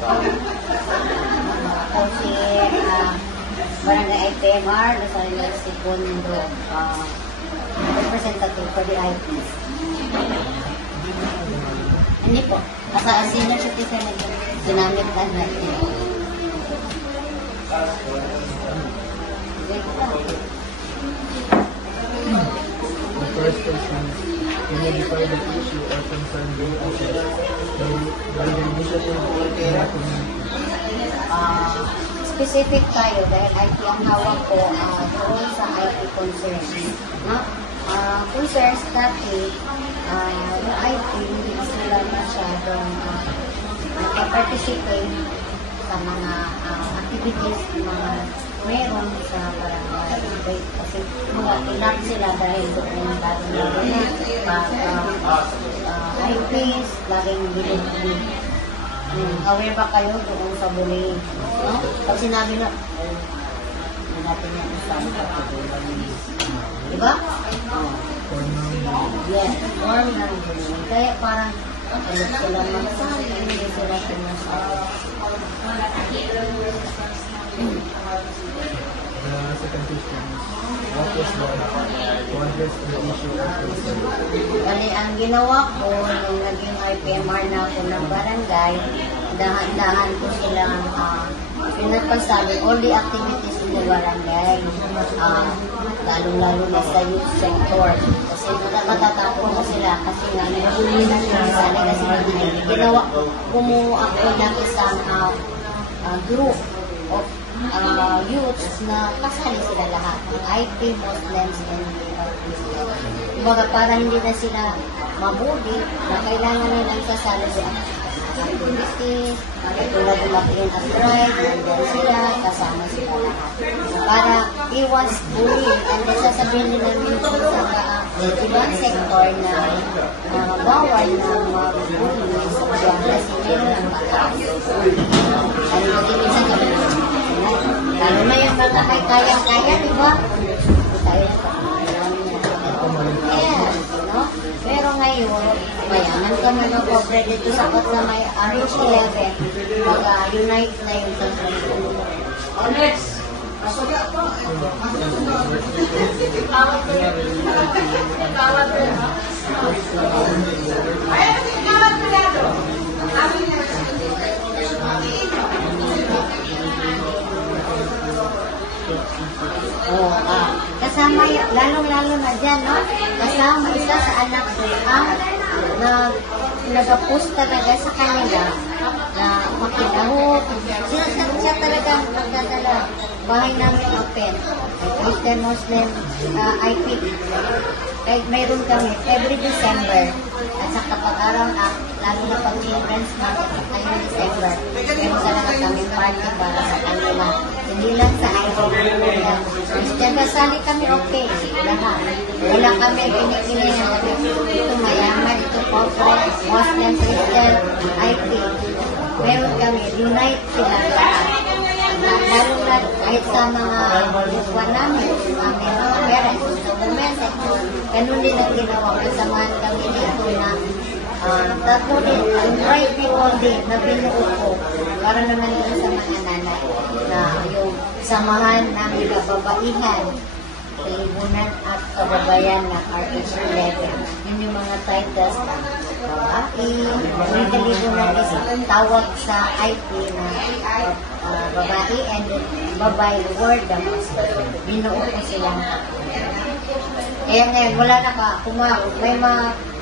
Ako si Barangay IPMR, Rosario Segundo, representative for the IPs. Hindi po. Asa senior citizen na ginamit na natin. The first person to modify the issue or concern being assessed by the initiative of the community. Specific tayo dahil IT ang hawak ko doon sa IT concerns. No? Concerns dati, yung IT, hindi sila masyadong nakaparticipate sa mga activities, mga meron sa barangay. Kasi mga tinap sila dahil doon lalo na IPs, laging bilog-bilog. Aware ba kayo doon sa bullying? No? Pag sinabi na, hindi natin yung isang diba? Yes, form ng bullying. Kaya parang, alam sila magsabi, hindi sila sinasabi. The second question is, what was done to address the issue of concern? Bali, ang ginawa ko, nung naging IPMR na ako ng barangay, dahan-dahan ko silang pinapasabi all the activities in the barangay, lalong-lalo na sa youth sector. Kasi matatakot ko sila kasi nga nahuli na sila kasi ginawa ko, kumuha ako ng isang group of youths na kasali sila lahat, IP, Muslims, and Christians. Kumbaga, para hindi na sila mabudi na kailangan nilang sasali sa activities, tulad ng Latin at Pride, nandun sila, kasama sila lahat. Para iwas bullying, and then sasabihin nila minsan sa ibang sektor na bawal na mag-bullying sa ibang kasi meron ang mataas. Ano magiging minsan kami lalo na yung mga kaya-kaya, di ba? Tayo na yes, no? Pero ngayon, mayaman ka man o pobre dito sa kot na may RH11, mag-unite na yung sa next! Kasama, lalong-lalo na dyan, no? Kasama isa sa anak ko na nag-post talaga sa kanila na makinahot. Siya talaga magdadala. Bahay namin open. Christian, Muslim, IP. Kahit mayroon kami every December at sa kapag araw na, lalo na pag children's month at sa kanyang December, meron talaga kami party para sa kanila. Hindi lang sa Christian, kasali kami okay. Lahat. Wala kami kinikili na ito mayaman, ito pobre, Muslim, Christian, IP. Meron kami, unite sila lahat. Lalo na kahit sa mga buwan namin, aming mga parents, sa bumesek, ganun din ang ginawa. Kasamahan kami dito na tatlo din, ang right people din na binuo ko para naman din sa mga nanay na yung samahan ng kababaihan, kalibunan at kababayan ng RH11. Yun yung mga titles na may kalibunan is tawag sa IP na babae and babae word the most. Binuo ko silang kaya ngayon, wala na ka,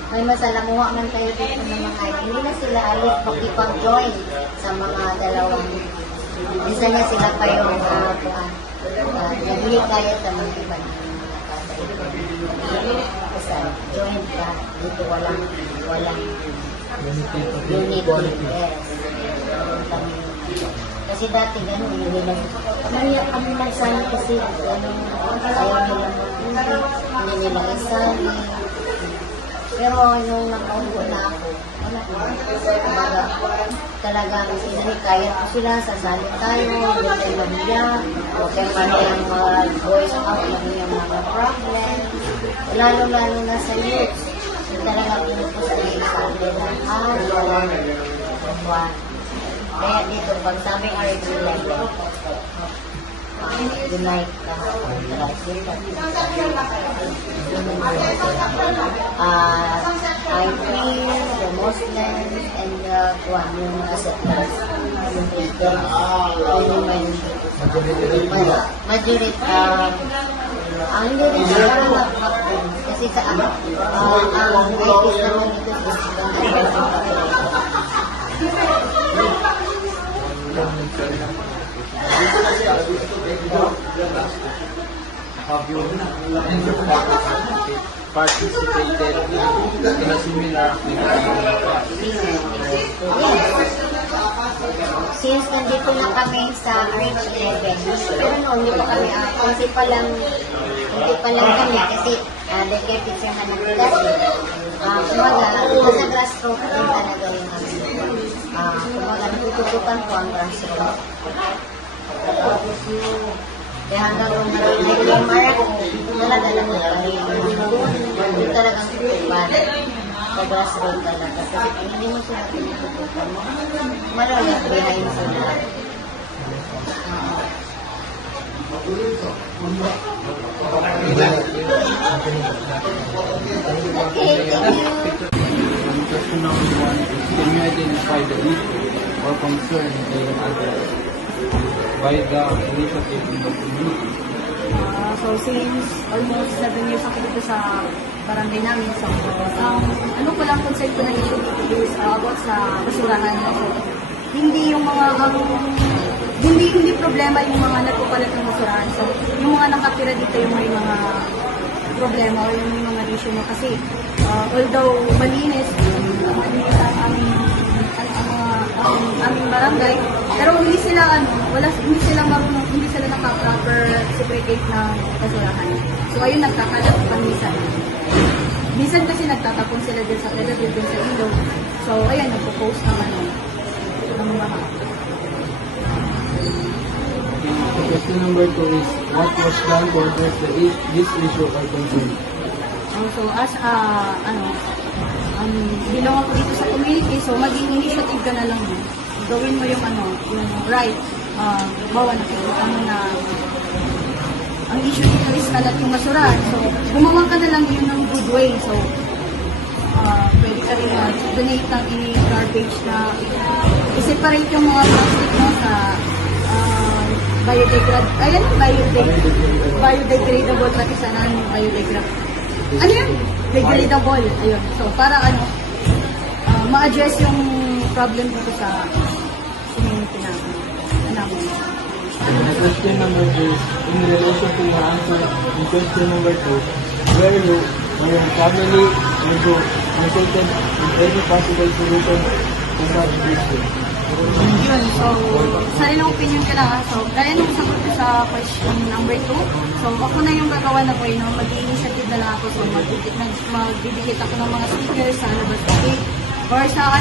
may masalamuha man tayo dito ng mga IP. Hindi na sila alit makipag-join sa mga dalawang. Isa niya sila pa yung hindi kaya sa mga ibang kasi join ka dito walang unity. Yes. Kasi dati gano'n yung nila. Kami magsali kasi gano'n ayaw nila hindi nila isali. Pero nung nakaupo na ako, talagang kaya ko sila, sasali tayo, huwag kayo maniya, huwag kayo maniyang voice out lang yung mga problem. Lalo-lalo na sa youth. Talagang pinupo sa isali ng Kaya dito, pag sabing RH level, unite I feel the Muslims and the yung acceptance yung Christian majority ang hindi rin siya kasi sa ang IPs naman ito Have you participated in a similar activity? Since nandito na kami sa RH11, pero noon, hindi pa kami, hindi pa lang kami kasi daycare teacher na nagkasi. Kumaga, sa grassroots din talaga yung kumaga, natututukan ko ang grassroots. Kaya hanggang kung nag-lamar ako, talaga lang yung talagang tutupan. Sa grassroots talaga. Kasi kung hindi mo sila tinututupan mo, malalang behind sila. Okay, thank you. Question number 1 is, can you identify the issue or concern being addressed by the initiative in the community? So since almost 7 years ako dito sa barangay namin, so ano ko lang concern ko na issue dito is about sa basurahan. So, hindi yung mga hindi problema yung mga nagpapalit ng basurahan. So yung mga nakatira dito yung may mga problema o yung may mga issue mo kasi although malinis ang aming barangay, pero hindi sila hindi sila marunong, hindi sila naka-proper segregate ng basurahan. So ayun, nagkakalat minsan. Minsan kasi nagtatapon sila din sa relative din sa ilog. So ayun, nagpo-post ng mga. Question number 2 is, what was done to address this issue or concern? So as bilang ako dito sa community, so maging initiative ka na lang yun. Gawin mo yung yung right. Bawa nakikita mo na ang issue dito is kalat yung basurahan. So gumawa ka na lang yun ng good way. So pwede ka rin donate ng any garbage na i-separate yung mga plastic mo sa biodegradable pati sa non-biodegradable. Ano yan? Degradable. Ayun. So, para ma-address yung problem dito sa community namin. Question number 3 is, in relation to your answer in question number 2, where you or your family will go consulted in every possible solution to such issue. Yun. So, sariling opinion ka lang. So, gaya nung sagot ko sa question number 2, so, ako na yung gagawa na way, mag-i-initiative na lang ako. So, magbibigit ako ng mga stickers sa labas ng gate or sa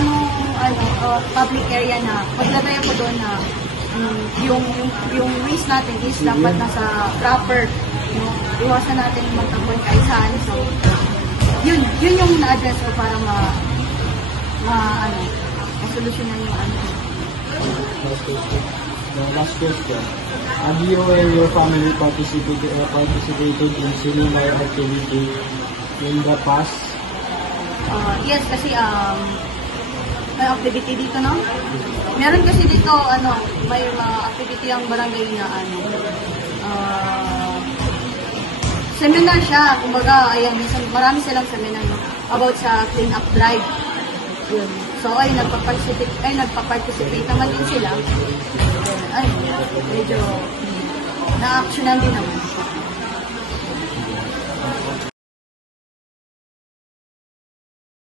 public area na maglagay ako doon na yung waste natin is dapat nasa proper, iwasan natin magtapon kahit saan. So, yun yung na-address ko para ma-solusyonan yung The last question. Have you or your family participated in similar activity in the past? Yes, kasi may activity dito, no? Meron kasi dito, may activity ang barangay na, seminar siya. Kumbaga, ayan, marami silang seminar, no? About sa clean up drive. Yun. So, ay, nagpa-participate naman din sila. Ay, medyo na-actionan din naman.